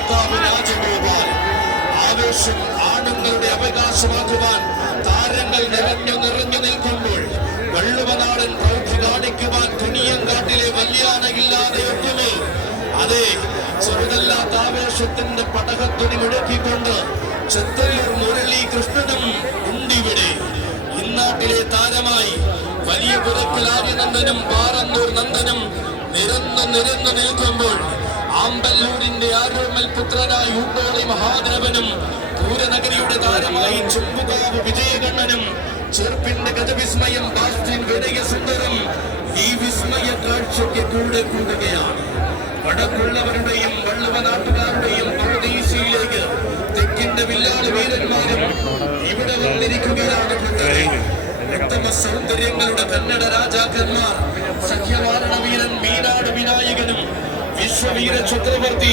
പുള്ളിക്കാവ് രാജഗോപാൽ. ആവേശം ആണുങ്ങളുടെ അവകാശമാക്കുവാൻ താരങ്ങൾ നിറഞ്ഞു നിൽക്കുമ്പോൾ വള്ളുവനാടൻ പ്രൗഢി കാണിക്കുവാൻ തുണിയങ്കാട്ടിലെ വല്യാനയില്ലാതെ ഒട്ടുമോ. അതെ, ചെറുതല്ലാത്ത ആവേശത്തിന്റെ പടകത്തുണി മുഴക്കിക്കൊണ്ട് ചെത്തല്ലൂർ മുരളി കൃഷ്ണനും ഉണ്ടിവിടെ. ഇന്നാട്ടിലെ താരമായി വലിയ പുറക്കിൽ ആര്യനന്ദനും പാറന്നൂർ നന്ദനും നിരന്നു നിൽക്കുമ്പോൾ ആമ്പല്ലൂരിന്റെ ആരോമൽ പുത്രനായി ഊട്ടോളി മഹാദേവനും പൂരനഗരിയുടെ താരമായി ചുമ്പുകാവ് വിജയകണ്ണനും ചെറുപ്പിന്റെ ഗജവിസ്മയം ബാസ്റ്റിൻ വിനയസുന്ദരം ഈ വിസ്മയ കാഴ്ചയ്ക്ക് കൂടെ കൂടുകയാണ്. വടക്കുള്ളവരുടെയും വള്ളുവ നാട്ടുകാരുടെയും പരദേശിയിലേക്ക് തെക്കിന്റെ വില്ലാളി വീരന്മാരും ഇവിടെ വന്നിരിക്കുകയാണ്. ഉത്തമ സൗന്ദര്യങ്ങളുടെ കന്നഡ രാജാക്കന്മാർ സഖ്യവാരണ വീരൻ മീനാട് വിനായകനും വിശ്വവീര ചക്രവർത്തി